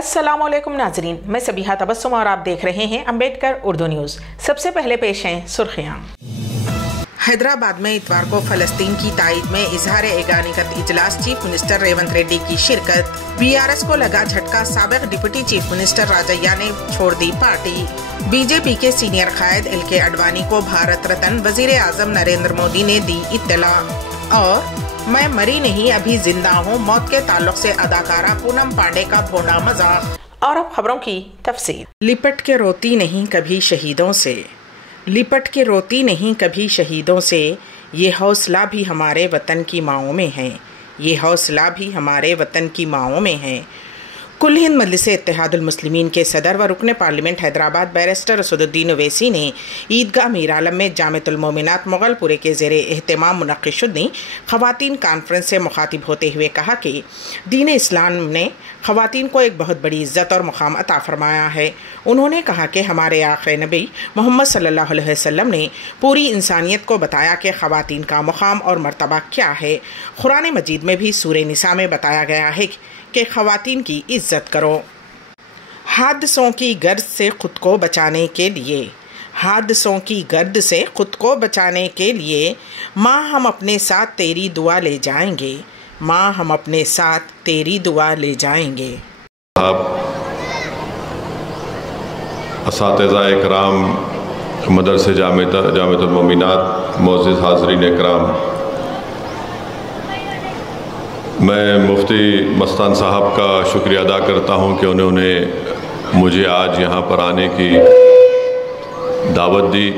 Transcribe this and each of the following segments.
अस्सलाम वालेकुम नाजरीन, मैं सबीहा तबस्सुम और आप देख रहे हैं अम्बेडकर उर्दू न्यूज़। सबसे पहले पेश हैं सुर्खियाँ। हैदराबाद में इतवार को फलस्तीन की ताईद में इजहार-ए-गानिकत इजलास, चीफ मिनिस्टर रेवंत रेड्डी की शिरकत। बीआरएस को लगा झटका, साबिक डिप्टी चीफ मिनिस्टर राजैया ने छोड़ दी पार्टी। बीजेपी के सीनियर कायद एल.के. आडवाणी को भारत रत्न वजीर आजम नरेंद्र मोदी ने दी इत्तला। और मैं मरी नहीं अभी जिंदा हूँ, मौत के ताल्लुक से अदाकारा पूनम पांडे का भोंडा मजाक। और अब खबरों की तफसील। लिपट के रोती नहीं कभी शहीदों से, लिपट के रोती नहीं कभी शहीदों से, ये हौसला भी हमारे वतन की माओं में है, ये हौसला भी हमारे वतन की माओं में है। कुल हिंद मजलिस-ए इत्तेहादुल मुस्लिमीन के सदर व रुकन पार्लियामेंट हैदराबाद बैरिस्टर असदुद्दीन ओवैसी ने ईदगाह मीर आलम में जामिअतुल मोमिनात मुगलपुरे के ज़ेरे एहतमाम मुनक्किद शुदनी ख़वातीन कॉन्फ्रेंस से मुखातिब होते हुए कहा कि दीन इस्लाम ने ख़वातीन को एक बहुत बड़ी इज़्ज़त और मुक़ाम अता फ़रमाया है। उन्होंने कहा कि हमारे आखिरी नबी मोहम्मद सल्लल्लाहु अलैहि वसल्लम ने पूरी इंसानियत को बताया कि ख़वातीन का मुक़ाम और मर्तबा क्या है। कुरान मजीद में भी सूरह निसा में बताया गया है कि ख़वातीन की इज्जत करो। हादसों की गर्द से खुद को बचाने के लिए, हादसों की गर्द से खुद को बचाने के लिए माँ हम अपने साथ तेरी दुआ ले जाएंगे, माँ हम अपने साथ तेरी दुआ ले जाएंगे। असातिज़ा इकराम, मदरसे जामिअतुल मोमिनात, मोअज़्ज़िज़ हाज़रीन इकराम, मैं मुफ्ती मस्तान साहब का शुक्रिया अदा करता हूं कि उन्होंने मुझे आज यहां पर आने की दावत दी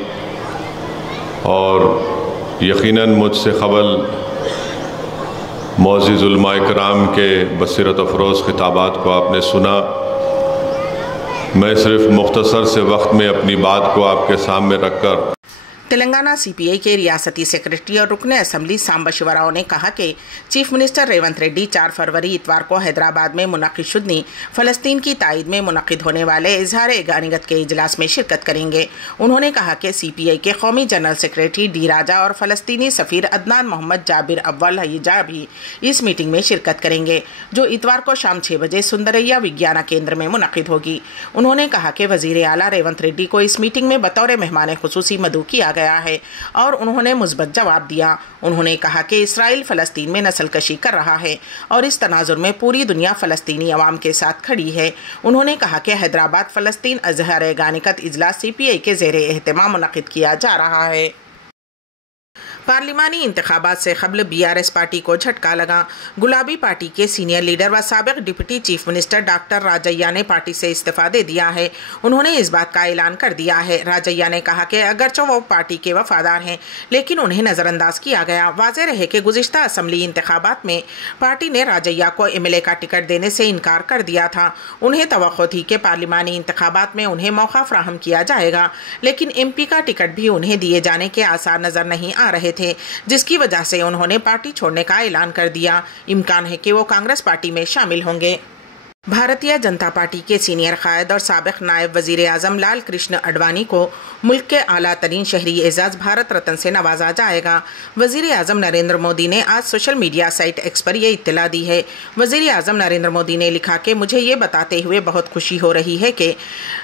और यकीनन मुझसे क़बल मुअज़्ज़िज़ उलमा इकराम के बसीरत अफ़रोज़ ख़िताबात को आपने सुना। मैं सिर्फ़ मुख्तसर से वक्त में अपनी बात को आपके सामने रखकर तेलंगाना सीपीआई के रियासती सेक्रेटरी और रुकने असम्बली सांबा शिवराव ने कहा कि चीफ मिनिस्टर रेवंत रेड्डी 4 फरवरी इतवार को हैदराबाद में मुनक्किद शुदनी फ़लस्तीन की ताईद में मुनक्किद होने वाले इजहार-ए-गानिकत के इजलास में शिरकत करेंगे। उन्होंने कहा कि सीपीआई के कौमी जनरल सेक्रेटरी डी राजा और फ़लस्तीनी सफ़ीर अदनान मोहम्मद जाबिर अव्वल हयीजा भी इस मीटिंग में शिरकत करेंगे, जो इतवार को शाम 6 बजे सुंदरैया विज्ञान केंद्र में मुनक्किद होगी। उन्होंने कहा कि वज़ीर आला रेवंत रेड्डी को इस मीटिंग में बतौर मेहमान खुसूसी मदऊ किया गया है और उन्होंने मुस्बत जवाब दिया। उन्होंने कहा कि इसराइल फ़लस्तीन में नस्लकशी कर रहा है और इस तनाजुर में पूरी दुनिया फ़लस्तीनी अवाम के साथ खड़ी है। उन्होंने कहा कि हैदराबाद फ़लस्तीन इजहार-ए-गानिकत इजलास सीपीआई के ज़ेरे एहतमाम मुनक्किद किया जा रहा है। पार्लिमानी इंतखाबात से क़ब्ल बीआरएस पार्टी को झटका लगा। गुलाबी पार्टी के सीनियर लीडर व साबिक deputy chief minister doctor Rajaiah ने पार्टी से इस्तीफ़ा दे दिया है। उन्होंने इस बात का ऐलान कर दिया है। राजैया ने कहा कि अगरचे वो पार्टी के वफादार हैं, लेकिन उन्हें नज़रअंदाज किया गया। वाज़ेह रहे कि गुज़िश्ता असम्बली इंतखाबात में पार्टी ने राजैया को एमएलए का टिकट देने से इनकार कर दिया था। उन्हें तवक्को थी कि पार्लिमानी इंतखाबात में उन्हें मौका फ़राहम किया जाएगा, लेकिन एमपी का टिकट भी उन्हें दिए जाने के आसार नज़र नहीं आ रहे थे, जिसकी वजह से उन्होंने पार्टी छोड़ने का ऐलान कर दिया। इम्कान है कि वो कांग्रेस पार्टी में शामिल होंगे। भारतीय जनता पार्टी के सीनियर कायद और साबिक नायब वजीर आजम लाल कृष्ण आडवाणी को मुल्क के आला तरीन शहरी एजाज भारत रत्न से नवाजा जाएगा। वजीर आजम नरेंद्र मोदी ने आज सोशल मीडिया साइट एक्स पर यह इत्तला दी है। वजीर आजम नरेंद्र मोदी ने लिखा कि मुझे ये बताते हुए बहुत खुशी हो रही है कि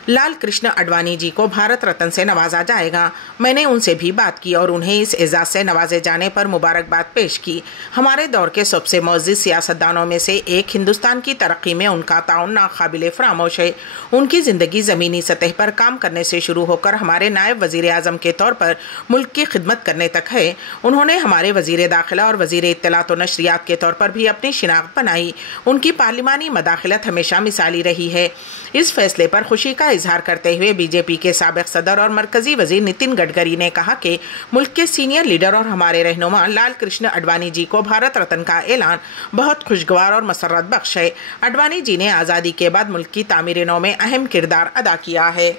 लाल कृष्ण आडवाणी जी को भारत रत्न से नवाजा जाएगा। मैंने उनसे भी बात की और उन्हें इस एजाज से नवाजे जाने पर मुबारकबाद पेश की। हमारे दौर के सबसे मुअज़्ज़िज़ सियासतदानों में से एक, हिंदुस्तान की तरक्की में का ताउन नाकाबिले फरामोश है। उनकी जिंदगी जमीनी सतह पर काम करने से शुरू होकर हमारे नायब वजीर आजम के तौर पर मुल्क की खिदमत करने तक है। उन्होंने हमारे वजीर दाखिला और वजीर इत्तलात और नशरियात के तौर पर भी अपनी शिनाख्त बनाई। उनकी पार्लिमानी मदाखिलत हमेशा मिसाली रही है। इस फैसले पर खुशी का इजहार करते हुए बीजेपी के साबिक सदर और मरकजी वजीर नितिन गडकरी ने कहा कि मुल्क के सीनियर लीडर और हमारे रहनुमा लाल कृष्ण आडवाणी जी को भारत रत्न का ऐलान बहुत खुशगवार और मसर्रत बख्श है। आडवाणी जी ने आज़ादी के बाद मुल्क की तामीर नौ में अहम किरदार अदा किया है।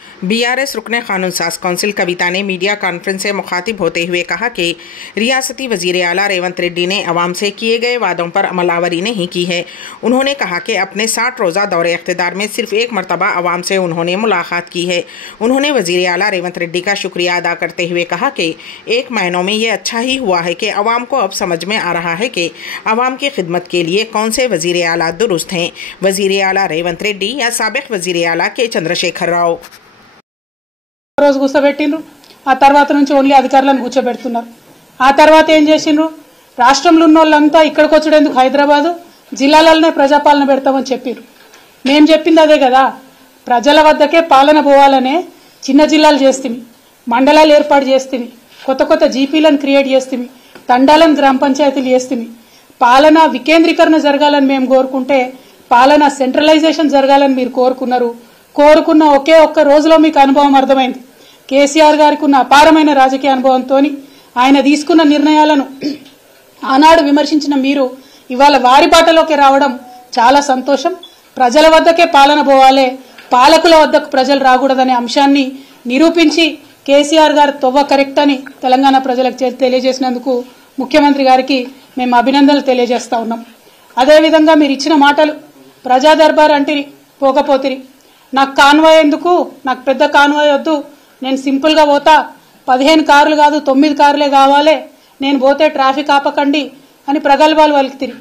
बीआरएस रुकने कानून साज कौंसिल कविता ने मीडिया कॉन्फ्रेंस से मुखातिब होते हुए कहा कि रियासती वजीर आला रेवंत रेड्डी ने अवाम से किए गए वादों पर अमलावरी नहीं की है। उन्होंने कहा कि अपने 60 रोज़ा दौरे इख्तिदार में सिर्फ एक मरतबा अवाम से उन्होंने मुलाकात की है। उन्होंने वजीर आला रेवंत रेड्डी का शुक्रिया अदा करते हुए कहा कि 1 महीनों में ये अच्छा ही हुआ है कि अवाम को अब समझ में आ रहा है कि अवाम की खिदमत के लिए कौन से वजीर आला दुरुस्त हैं, वजीर आला रेवंत रेड्डी या साबिक वजीर आला के चंद्रशेखर राव। రోజు కూర్చోబెట్టిండ్రు, ఆ తర్వాత నుంచి ఓన్లీ అధికారులను కూర్చోబెడుతున్నారు। ఆ తర్వాత ఏం చేసిండ్రు, రాష్ట్రంలో ఉన్న వాళ్ళంతా ఇక్కడికి వచ్చేందుకు హైదరాబాదు జిల్లాలలోనే ప్రజాపాలన పెడతామని చెప్పారు। మేము చెప్పింది అదే కదా, ప్రజల వద్దకే పాలన పోవాలనే చిన్న జిల్లాలు చేస్తామి, మండలాలు ఏర్పాటు చేస్తామి, కొత్త కొత్త జీపీలను క్రియేట్ చేస్తామి, తండాలను గ్రామ పంచాయతీలు చేస్తామి। పాలన వికేంద్రీకరణ జరగాలని మేము కోరుకుంటే పాలన సెంట్రలైజేషన్ జరగాలని మీరు కోరుకున్న ఒకే ఒక్క రోజులో మీకు అనుభవం అర్థమైంది। కేసీఆర్ గారికి ఉన్న అపారమైన రాజకీయ అనుభవంతో ఆయన తీసుకున్న నిర్ణయాలను ఆనాడు విమర్శించిన మీరు ఇవాళ వారి బాటలోకి రావడం చాలా సంతోషం। ప్రజల వద్దకే పాలన పోవాలే, పాలకుల వద్దకు ప్రజలు రాకూడదనే అంశాన్ని నిరూపించి కేసీఆర్ గారు తొవ్వ కరెక్ట్ అని తెలంగాణ ప్రజలకు తెలియజేసినందుకు ముఖ్యమంత్రి గారికి మేము అభినందనలు తెలియజేస్తా ఉన్నాం। అదేవిధంగా మీరు ఇచ్చిన మాటలు ప్రజా దర్బార్ అంటిరి పోకపోతిరి, నాకు కాన్వాయ్ ఎందుకు, నాకు పెద్ద కాన్వాయ్ వద్దు, నేను సింపుల్గా పోతా, 15 కార్లు కాదు 9 కార్లే కావాలి, నేను పోతే ట్రాఫిక్ ఆపకండి అని ప్రగల్భాలు పలికితిరి।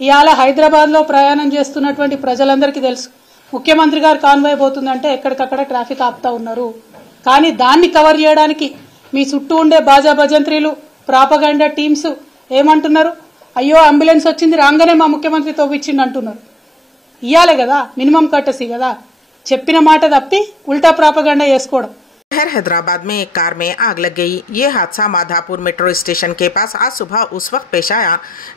ఇవాళ హైదరాబాద్లో ప్రయాణం చేస్తున్నటువంటి ప్రజలందరికీ తెలుసు, ముఖ్యమంత్రి గారు కాన్వాయ్ పోతుందంటే ఎక్కడికక్కడ ట్రాఫిక్ ఆపుతా ఉన్నారు। కానీ దాన్ని కవర్ చేయడానికి మీ చుట్టూ ఉండే బాజా భజంత్రీలు ప్రాపగండా టీమ్స్ ఏమంటున్నారు, అయ్యో అంబులెన్స్ వచ్చింది రాగానే మా ముఖ్యమంత్రి తవ్విచ్చిండు అంటున్నారు। ఇయ్యాలే కదా మినిమం కట్టసి కదా, చెప్పిన మాట తప్పి ఉల్టా ప్రాపగండా చేసుకోవడం। शहर हैदराबाद में एक कार में आग लग गई। ये हादसा माधापुर मेट्रो स्टेशन के पास आज सुबह उस वक्त पेश आया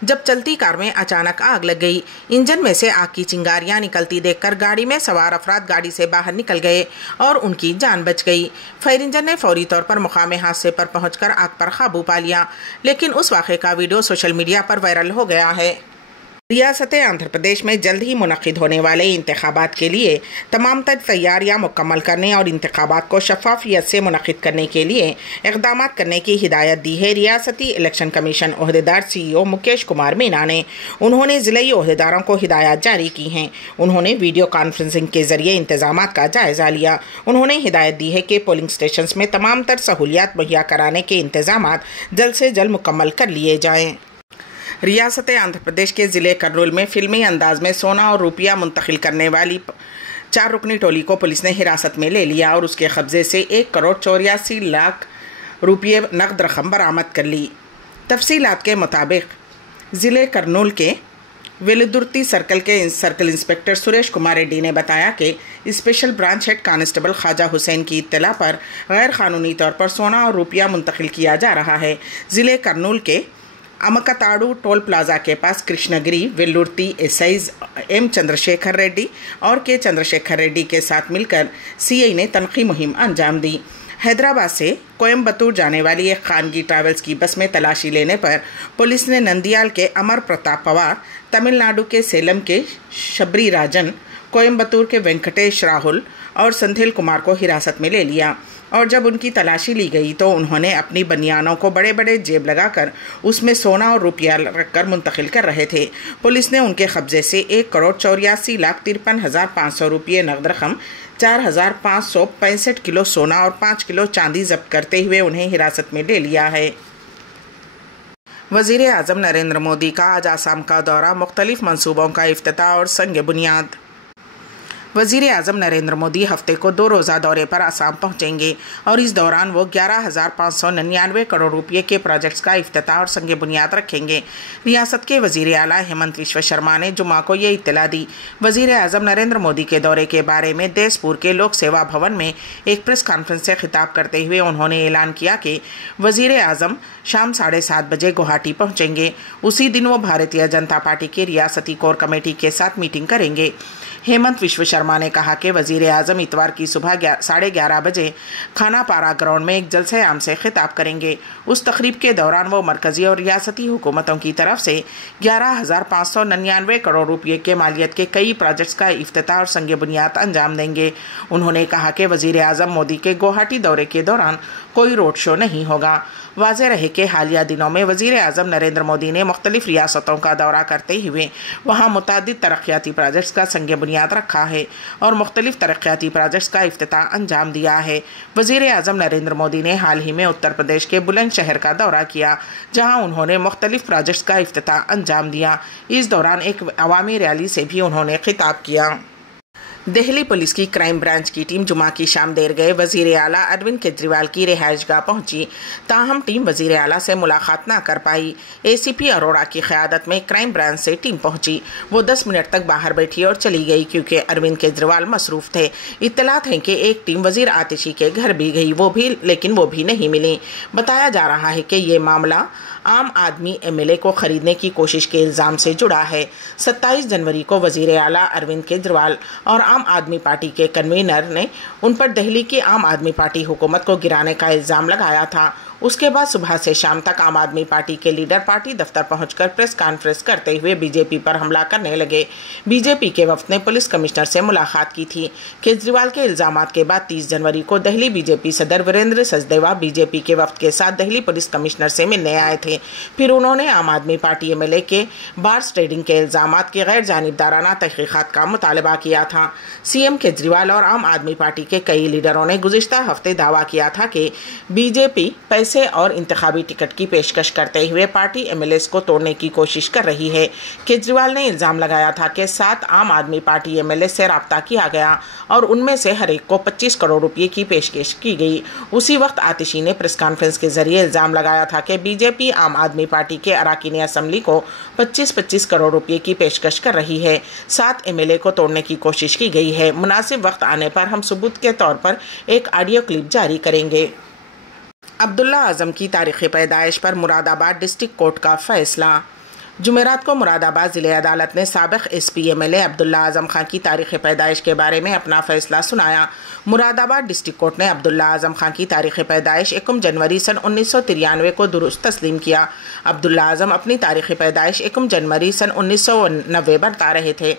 जब चलती कार में अचानक आग लग गई। इंजन में से आग की चिंगारियां निकलती देखकर गाड़ी में सवार अफराद गाड़ी से बाहर निकल गए और उनकी जान बच गई। फायर इंजन ने फौरी तौर पर मुकाम हादसे पर पहुंचकर आग पर काबू पा लिया, लेकिन उस वाक़े का वीडियो सोशल मीडिया पर वायरल हो गया है। रियासत आंध्र प्रदेश में जल्द ही मुनक़िद होने वाले इंतखाबात के लिए तमाम तैयारियां मुकम्मल करने और इंतखाबात को शफाफियत से मुनक़िद करने के लिए इक़दाम करने की हिदायत दी है रियासती इलेक्शन कमीशन ओहदेदार CEO मुकेश कुमार मीना ने। उन्होंने ज़िले ओहदेदारों को हिदायत जारी की हैं। उन्होंने वीडियो कॉन्फ्रेंसिंग के ज़रिए इंतज़ामात का जायज़ा लिया। उन्होंने हिदायत दी है कि पोलिंग स्टेशन में तमाम तर सहूलियात मुहैया कराने के इंतज़ामात जल्द से जल्द मुकम्मल कर लिए जाएँ। रियासत आंध्र प्रदेश के ज़िले कर्नूल में फिल्मी अंदाज में सोना और रुपया मुंतकिल करने वाली 4 रुकनी टोली को पुलिस ने हिरासत में ले लिया और उसके कब्जे से 1 करोड़ 84 लाख रुपये नकद रकम बरामद कर ली। तफसीलात के मुताबिक ज़िले कर्नूल के वेलुदुर्ती सर्कल के सर्कल इंस्पेक्टर सुरेश कुमार रेड्डी ने बताया कि special branch head constable Khwaja Hussain की इत्तला पर गैर कानूनी तौर पर सोना और रुपया मुंतकिल किया जा रहा है। ज़िले कर्नूल के अमकताड़ू टोल प्लाजा के पास कृष्णगिरी वेल्लुर्ती एसआईज M चंद्रशेखर रेड्डी और के चंद्रशेखर रेड्डी के साथ मिलकर CI ने तनखी मुहिम अंजाम दी। हैदराबाद से कोयम्बतूर जाने वाली एक खानगी ट्रैवल्स की बस में तलाशी लेने पर पुलिस ने नंदियाल के अमर प्रताप पवार, तमिलनाडु के सेलम के शबरी राजन, कोयम्बतूर के वेंकटेश राहुल और संथिल कुमार को हिरासत में ले लिया और जब उनकी तलाशी ली गई तो उन्होंने अपनी बनियानों को बड़े बड़े जेब लगाकर उसमेमें सोना और रुपया रखकर मुंतकिल कर रहे थे। पुलिस ने उनके कब्जे से 1 करोड़ 84 लाख 53,500 रुपये नकद रकम, 4,565 किलो सोना और 5 किलो चांदी जब्त करते हुए उन्हें हिरासत में ले लिया है। वज़ीर आज़म नरेंद्र मोदी का आज आसाम का दौरा, मुख्तलिफ मंसूबों का इफ्तिताह और संग बुनियाद। वज़ीर आज़म नरेंद्र मोदी हफ्ते को 2 रोज़ा दौरे पर आसाम पहुंचेंगे और इस दौरान वो 11,599 करोड़ रुपये के प्रोजेक्ट्स का इफ्तिताह और संग बुनियाद रखेंगे। रियासत के वज़ीर आला हेमंत विश्व शर्मा ने जुमा को ये इत्तला दी। वज़ीर आज़म नरेंद्र मोदी के दौरे के बारे में देसपुर के लोक सेवा भवन में एक प्रेस कॉन्फ्रेंस से खिताब करते हुए उन्होंने ऐलान किया कि वज़ीर आज़म शाम 7:30 बजे गुवाहाटी पहुँचेंगे। उसी दिन वो भारतीय जनता पार्टी की रियासती कोर कमेटी के साथ मीटिंग करेंगे। हेमंत विश्व शर्मा ने कहा कि वजीर आजम इतवार की सुबह 11:30 बजे खाना पारा ग्राउंड में एक जलसे आम से खिताब करेंगे। उस तकरीब के दौरान वो मरकजी और रियासती हुकूमतों की तरफ से 11,599 करोड़ रुपये के मालियत के कई प्रोजेक्ट्स का इफ्तिताह और संग बुनियाद अंजाम देंगे। उन्होंने कहा कि वजीर आजम मोदी के गुवाहाटी दौरे के दौरान कोई रोड शो नहीं होगा। वाज़ेह रहे कि हालिया दिनों में वजीर आजम नरेंद्र मोदी ने मुख्तलिफ रियासतों का दौरा करते हुए वहाँ मुतादिद तरक्याती प्रोजेक्ट्स का संग बुनियाद रखा है और मुख्तलिफ तरक्याती प्रोजेक्ट्स का इफ्तिताह अंजाम दिया है। वजीर आजम नरेंद्र मोदी ने हाल ही में उत्तर प्रदेश के बुलंदशहर का दौरा किया, जहाँ उन्होंने मुख्तलिफ प्रोजेक्ट्स का इफ्तिताह अंजाम दिया। इस दौरान एक अवामी रैली से भी उन्होंने खिताब किया। दिल्ली पुलिस की क्राइम ब्रांच की टीम जुमा की शाम देर गए वजीर आला अरविंद केजरीवाल की रिहाइशगाह पहुंची। ताहम टीम वजीर आला से मुलाकात न कर पाई। एसीपी अरोड़ा की क़यादत में क्राइम ब्रांच से टीम पहुंची। वो 10 मिनट तक बाहर बैठी और चली गई क्योंकि अरविंद केजरीवाल मसरूफ थे। इत्तलात है कि एक टीम वजीर आतिशी के घर भी गई, लेकिन वो भी नहीं मिली। बताया जा रहा है कि ये मामला आम आदमी MLA को खरीदने की कोशिश के इल्ज़ाम से जुड़ा है। 27 जनवरी को वजीर आला अरविंद केजरीवाल और आम आदमी पार्टी के कन्वीनर ने उन पर दिल्ली की आम आदमी पार्टी हुकूमत को गिराने का इल्ज़ाम लगाया था। उसके बाद सुबह से शाम तक आम आदमी पार्टी के लीडर पार्टी दफ्तर पहुंचकर प्रेस कॉन्फ्रेंस करते हुए बीजेपी पर हमला करने लगे। बीजेपी के वफ्द ने पुलिस कमिश्नर से मुलाकात की थी। केजरीवाल के इल्जामात के बाद 30 जनवरी को दिल्ली बीजेपी सदर वीरेंद्र सचदेवा बीजेपी के वफ्द के साथ दिल्ली पुलिस कमिश्नर से मिलने आए थे। फिर उन्होंने आम आदमी पार्टी MLA के बार्स ट्रेडिंग के इल्जामात की गैर जानिबदाराना तहकीकात का मुतालबा किया था। CM केजरीवाल और आम आदमी पार्टी के कई लीडरों ने गुज़िश्ता हफ्ते दावा किया था कि बीजेपी पैसे और इंतखाबी टिकट की पेशकश करते हुए पार्टी MLAs को तोड़ने की कोशिश कर रही है। केजरीवाल ने इल्जाम लगाया था कि 7 आम आदमी पार्टी MLAs से राब्ता किया गया और उनमें से हर एक को 25 करोड़ रुपए की पेशकश की गई। उसी वक्त आतिशी ने प्रेस कॉन्फ्रेंस के जरिए इल्जाम लगाया था कि बीजेपी आम आदमी पार्टी के अराकीन असम्बली को 25-25 करोड़ रुपए की पेशकश कर रही है। 7 MLA को तोड़ने की कोशिश की गई है। मुनासिब वक्त आने पर हम सबूत के तौर पर एक ऑडियो क्लिप जारी करेंगे। अब्दुल्ला आजम की तारीख़ पैदाइश पर मुरादाबाद डिस्ट्रिक्ट कोर्ट का फैसला। जुमेरात को मुरादाबाद ज़िले अदालत ने साबिक़ SP MLA अब्दुल्ला आजम खान की तारीख़ पैदाइश के बारे में अपना फ़ैसला सुनाया। मुरादाबाद डिस्ट्रिक्ट कोर्ट ने अब्दुल्ला आजम खान की तारीख़ पैदाइश 1 जनवरी सन 1993 को दुरुस्त तस्लीम किया। अब्दुल्ला आजम अपनी तारीख़ पैदाइश 1 जनवरी सन 1990 बता रहे थे।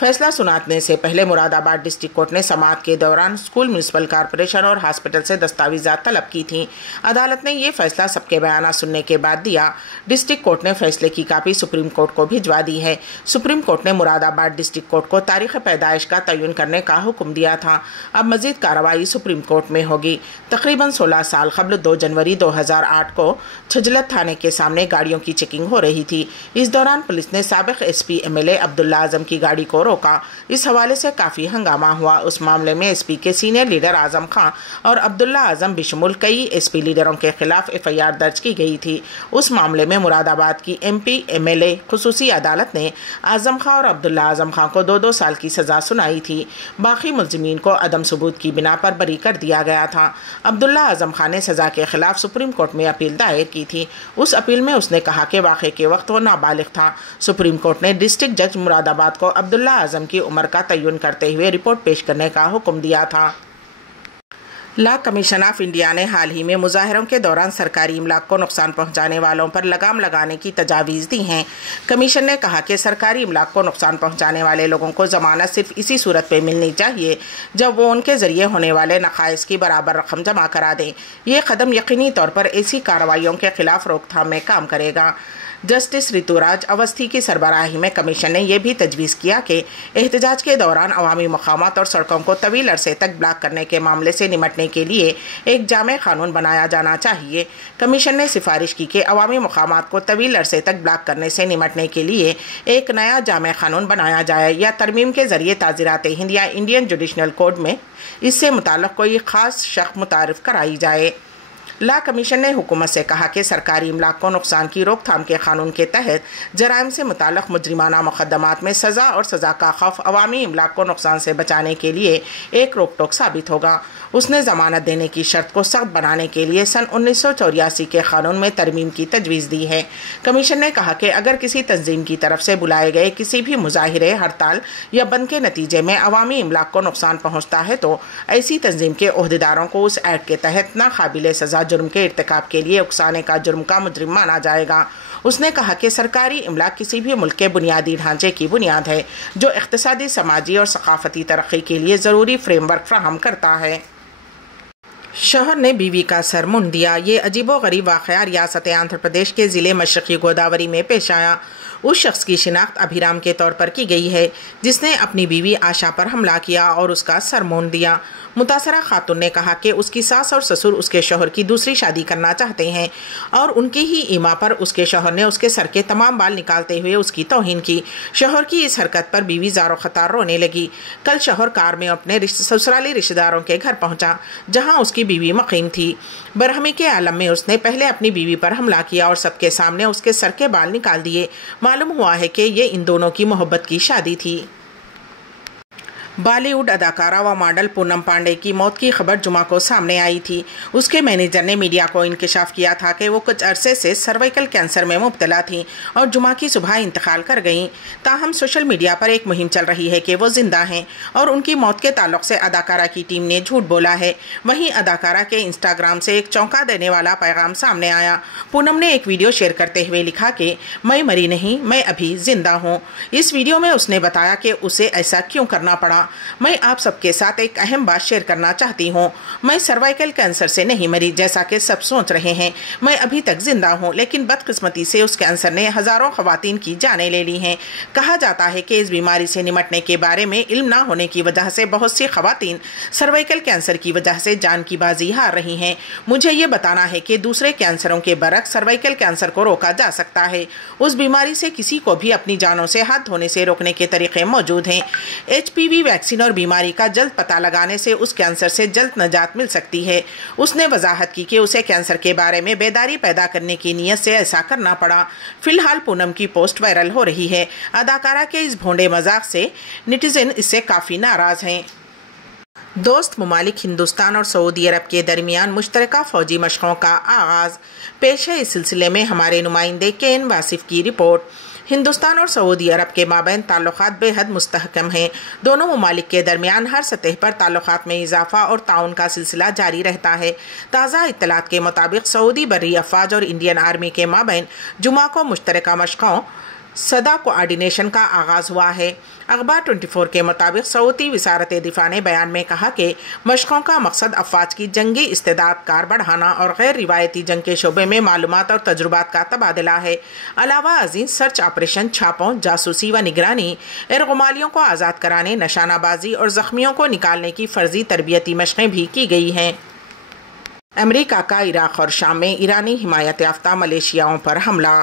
फैसला सुनाने से पहले मुरादाबाद डिस्ट्रिक्ट कोर्ट ने समाअत के दौरान स्कूल, म्यूनसिपल कॉरपोरेशन और हॉस्पिटल से दस्तावेज़ात तलब की थी। अदालत ने ये फैसला सबके बयान सुनने के बाद दिया। डिस्ट्रिक्ट कोर्ट ने फैसले की कापी सुप्रीम कोर्ट को भिजवा दी है। सुप्रीम कोर्ट ने मुरादाबाद डिस्ट्रिक्ट कोर्ट को तारीख़ पैदाइश का तयन करने का हुक्म दिया था। अब मजीद कार्रवाई सुप्रीम कोर्ट में होगी। तकरीबन 16 साल कबल 2 जनवरी 2008 को छजलत थाने के सामने गाड़ियों की चेकिंग हो रही थी। इस दौरान पुलिस ने साबिक़ SP MLA अब्दुल्ला आजम की गाड़ी को रोका। इस हवाले से काफ़ी हंगामा हुआ। उस मामले में SP के सीनियर लीडर आजम खां और अब्दुल्ला आजम बिशमुल कई SP लीडरों के खिलाफ FIR दर्ज की गई थी। उस मामले में मुरादाबाद की MP MLA खुसूसी अदालत ने आजम खां और अब्दुल्ला आजम खां को 2-2 साल की सज़ा सुनाई थी। बाकी मुल्ज़िमीन को अदम सबूत की बिना पर बरी कर दिया गया था। अब्दुल्ला आजम खां ने सज़ा के खिलाफ सुप्रीम कोर्ट में अपील दायर की थी। उस अपील में उसने कहा कि वाक़े के वक्त वो नाबालिग था। सुप्रीम कोर्ट ने डिस्ट्रिक्ट जज मुरादाबाद को अब्दुल्ला आजम की उम्र का तयन करते हुए रिपोर्ट पेश करने का हुक्म दिया था। लॉ कमीशन ऑफ इंडिया ने हाल ही में मुजाहरों के दौरान सरकारी इमलाक को नुकसान पहुंचाने वालों पर लगाम लगाने की तजावीज़ दी हैं। कमीशन ने कहा कि सरकारी इमलाक को नुकसान पहुंचाने वाले लोगों को ज़मानत सिर्फ इसी सूरत पे मिलनी चाहिए जब वो उनके ज़रिए होने वाले नक़ाइस की बराबर रकम जमा करा दें। ये कदम यकीनी तौर पर ऐसी कार्रवाइयों के खिलाफ रोकथाम में काम करेगा। जस्टिस ऋतुराज अवस्थी की सरबराही में कमीशन ने यह भी तजवीज़ किया कि एहतजाज के दौरान अवामी मकामात और सड़कों को तवील अरसे तक ब्लॉक करने के मामले से निमटने के लिए एक जामे कानून बनाया जाना चाहिए। कमीशन ने सिफारिश की कि अवामी मकामात को तवील अरसे तक ब्लॉक करने से निमटने के लिए एक नया जामे कानून बनाया जाए या तरमीम के ज़रिए ताज़ीरात हिंद या इंडियन जुडिशनल कोड में इससे मुताल्लिक़ कोई ख़ास शख्स मुतारिफ कराई जाए। लॉ कमीशन ने हुकूमत से कहा कि सरकारी इमलाक को नुकसान की रोकथाम के कानून के तहत जराइम से मुताल्लिक़ मुजरिमाना मुक़दमात में सज़ा और सज़ा का खौफ अवामी इमलाक को नुकसान से बचाने के लिए एक रोक टोक साबित होगा। اس نے ضمانت دینے کی شرط کو سخت بنانے کے لیے سن 1984 کے قانون میں ترمیم کی تجویز دی ہے۔ کمیشن نے کہا کہ اگر کسی تنظیم کی طرف سے بلائے گئے کسی بھی مظاہرے، ہڑتال یا بند کے نتیجے میں عوامی املاک کو نقصان پہنچتا ہے تو ایسی تنظیم کے عہدیداروں کو اس ایکٹ کے تحت ناقابل سزا جرم کے ارتکاب کے لیے اکسانے کا جرم کا مجرم مانا جائے گا۔ اس نے کہا کہ سرکاری املاک کسی بھی ملک کے بنیادی ڈھانچے کی بنیاد ہے جو اقتصادی، سماجی اور ثقافتی ترقی کے لیے ضروری فریم ورک فراہم کرتا ہے۔ شوہر نے بیوی کا سر مونڈ دیا، یہ عجیب و غریب واقعہ ریاست آندھر پردیش کے ضلع مشرقی گوداوری میں پیش آیا۔ اس شخص کی شناخت ابھیرام کے طور پر کی گئی ہے جس نے اپنی بیوی آشا پر حملہ کیا اور اس کا سر مونڈ دیا۔ متاثرہ خاتون نے کہا کہ اس کی ساس اور سسر اس کے شوہر کی دوسری شادی کرنا چاہتے ہیں اور ان کی ہی ایما پر اس کے شوہر نے اس کے سر کے تمام بال نکالتے ہوئے اس کی توہین کی۔ شوہر کی اس حرکت پر بیوی زار و خطار رونے لگی۔ کل شوہر کار میں اپنے سسرالی رشتہ داروں کے گھر پہنچا جہاں اس کی بیوی مقیم تھی۔ برہمی کے عالم میں اس نے پہلے اپنی بیوی پر حملہ کیا اور سب کے سامنے اس کے سر کے بال نکال دیے۔ معلوم ہوا ہے کہ یہ ان دونوں کی محبت کی شادی تھی۔ بالی ووڈ اداکارہ و ماڈل پونم پانڈے کی موت کی خبر جمعہ کو سامنے آئی تھی۔ اس کے مینیجر نے میڈیا کو انکشاف کیا تھا کہ وہ کچھ عرصے سے سروائیکل کینسر میں مبتلا تھیں اور جمعہ کی صبح انتقال کر گئیں۔ تاہم سوشل میڈیا پر ایک مہم چل رہی ہے کہ وہ زندہ ہیں اور ان کی موت کے تعلق سے اداکارہ کی ٹیم نے جھوٹ بولا ہے۔ وہیں اداکارہ کے انسٹاگرام سے ایک چونکا دینے والا پیغام سامنے آیا۔ پونم نے ایک ویڈیو شیئر کرتے ہوئے لکھا کہ میں مری نہیں، میں ابھی زندہ ہوں۔ اس ویڈیو میں اس نے بتایا کہ اسے ایسا کیوں کرنا پڑا۔ میں آپ سب کے ساتھ ایک اہم بات شیئر کرنا چاہتی ہوں۔ میں سروائیکل کینسر سے نہیں مری جیسا کہ سب سوچ رہے ہیں۔ میں ابھی تک زندہ ہوں، لیکن بدقسمتی سے اس کینسر نے ہزاروں خواتین کی جانیں لے لی ہیں۔ کہا جاتا ہے کہ اس بیماری سے نمٹنے کے بارے میں علم نہ ہونے کی وجہ سے بہت سی خواتین سروائیکل کینسر کی وجہ سے جان کی بازی ہار رہی ہیں۔ مجھے یہ بتانا ہے کہ دوسرے کینسروں کے برعکس سروائیکل کینسر کو روکا جا سکتا ہے۔ اس بیماری سے کسی کو بھی اپنی جانوں سے ہاتھ دھونے سے روکنے کے طریقے موجود ہیں۔ HPV ویکسین اور بیماری کا جلد پتہ لگانے سے اس کینسر سے جلد نجات مل سکتی ہے۔ اس نے وضاحت کی کہ اسے کینسر کے بارے میں بیداری پیدا کرنے کی نیت سے ایسا کرنا پڑا۔ فی الحال پونم کی پوسٹ وائرل ہو رہی ہے۔ اداکارہ کے اس بھونڈے مذاق سے نیٹیزن اس سے کافی ناراض ہیں۔ دوست ممالک ہندوستان اور سعودی عرب کے درمیان مشترکہ فوجی مشقوں کا آغاز۔ پیش ہے اس سلسلے میں ہمارے نمائندے کین واصف کی رپورٹ۔ ہندوستان اور سعودی عرب کے مابین تعلقات بے حد مستحکم ہیں۔ دونوں ممالک کے درمیان ہر سطح پر تعلقات میں اضافہ اور تعاون کا سلسلہ جاری رہتا ہے۔ تازہ اطلاعات کے مطابق سعودی بری افواج اور انڈین آرمی کے مابین جمعہ کو مشترکہ مشقوں صدا کوآرڈینیشن کا آغاز ہوا ہے۔ اخبار 24 کے مطابق سعودی وزارت دفاع نے بیان میں کہا کہ مشقوں کا مقصد افواج کی جنگی استعداد کار بڑھانا اور غیر روایتی جنگ کے شعبے میں معلومات اور تجربات کا تبادلہ ہے۔ علاوہ ازیں سرچ آپریشن، چھاپوں، جاسوسی و نگرانی، ارغمالیوں کو آزاد کرانے، نشانہ بازی اور زخمیوں کو نکالنے کی فرضی تربیتی مشقیں بھی کی گئی ہیں۔ امریکہ کا عراق اور شام میں ایرانی حمایت یافتہ ملیشیاؤں پر حملہ۔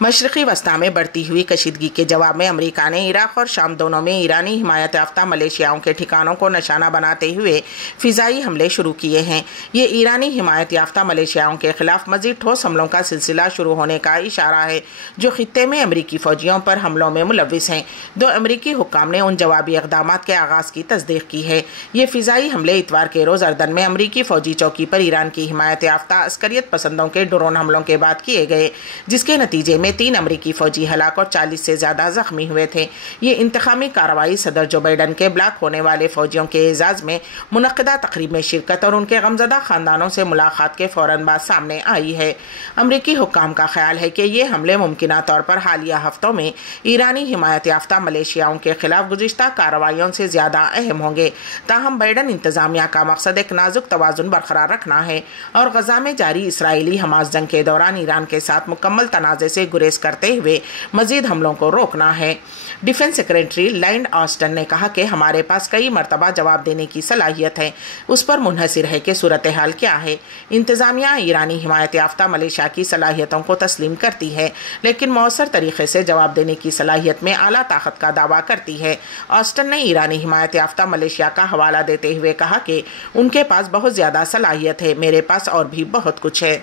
مشرقی وسطی میں بڑھتی ہوئی کشیدگی کے جواب میں امریکہ نے عراق اور شام دونوں میں ایرانی حمایت یافتہ ملیشیاؤں کے ٹھکانوں کو نشانہ بناتے ہوئے فضائی حملے شروع کیے ہیں۔ یہ ایرانی حمایت یافتہ ملیشیاؤں کے خلاف مزید ٹھوس حملوں کا سلسلہ شروع ہونے کا اشارہ ہے جو خطے میں امریکی فوجیوں پر حملوں میں ملوث ہیں۔ دو امریکی حکام نے ان جوابی اقدامات کے آغاز کی تصدیق کی ہے۔ یہ فضائی حملے اتوار کے روز اردن میں امریکی فوجی چوکی پر ایران کی حمایت یافتہ عسکریت پسندوں کے ڈرون حملوں کے بعد کیے گئے، جس کے نتیجے میں 3 امریکی فوجی ہلاک اور 40 سے زیادہ زخمی ہوئے تھے۔ یہ انتخابی کارروائی صدر جو بائیڈن کے بلاک ہونے والے فوجیوں کے اعزاز میں منعقدہ تقریب میں شرکت اور ان کے غمزدہ خاندانوں سے ملاقات کے فوراً بعد سامنے آئی ہے۔ امریکی حکام کا خیال ہے کہ یہ حملے ممکنہ طور پر حالیہ ہفتوں میں ایرانی حمایت یافتہ ملیشیاؤں کے خلاف گزشتہ کارروائیوں سے زیادہ اہم ہوں گے۔ تاہم بائیڈن انتظامیہ کا مقصد ایک نازک توازن برقرار رکھنا ہے اور غزہ میں جاری اسرائیلی حماس جنگ کے دوران ایران کے ساتھ مکمل تنازع سے گریز کرتے ہوئے مزید حملوں کو روکنا ہے۔ ڈیفنس سیکریٹری لائنڈ آسٹن نے کہا کہ ہمارے پاس کئی مرتبہ جواب دینے کی صلاحیت ہے، اس پر منحصر ہے کہ صورتحال کیا ہے۔ انتظامیہ ایرانی حمایت یافتہ ملیشیا کی صلاحیتوں کو تسلیم کرتی ہے لیکن مؤثر طریقے سے جواب دینے کی صلاحیت میں اعلیٰ طاقت کا دعویٰ کرتی ہے۔ آسٹن نے ایرانی حمایت یافتہ ملیشیا کا حوالہ دیتے ہوئے کہا کہ ان کے پاس بہت زیادہ صلاحیت ہے، میرے پاس اور بھی بہت کچھ ہے۔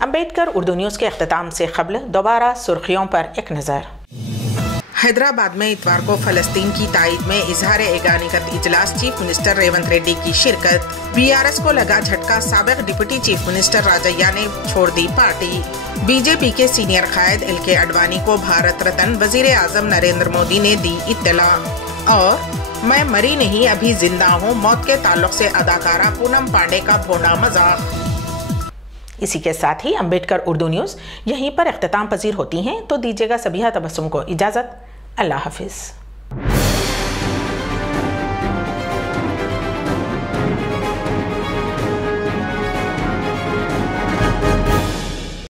امبیڈکر اردو نیوز کے اختتام سے قبل دوبارہ سرخیوں پر ایک نظر۔ हैदराबाद में इतवार को फलस्तीन की ताईद में इजहार एगानिकत इजलास चीफ मिनिस्टर रेवंत रेड्डी की शिरकत। बीआरएस को लगा झटका, साबिक डिप्टी चीफ मिनिस्टर राजैया ने छोड़ दी पार्टी। बीजेपी के सीनियर कायद एल.के. आडवाणी को भारत रत्न वजीर आजम नरेंद्र मोदी ने दी इत्तला। और मैं मरी नहीं अभी जिंदा हूँ, मौत के ताल्लुक से अदाकारा पूनम पांडे का भोंडा मजाक। इसी के साथ ही अम्बेडकर उर्दू न्यूज़ यहीं पर इख्तिताम पजीर होती हैं, तो दीजिएगा सबिहा तबस्सुम को इजाज़त। अल्लाह हाफिज़।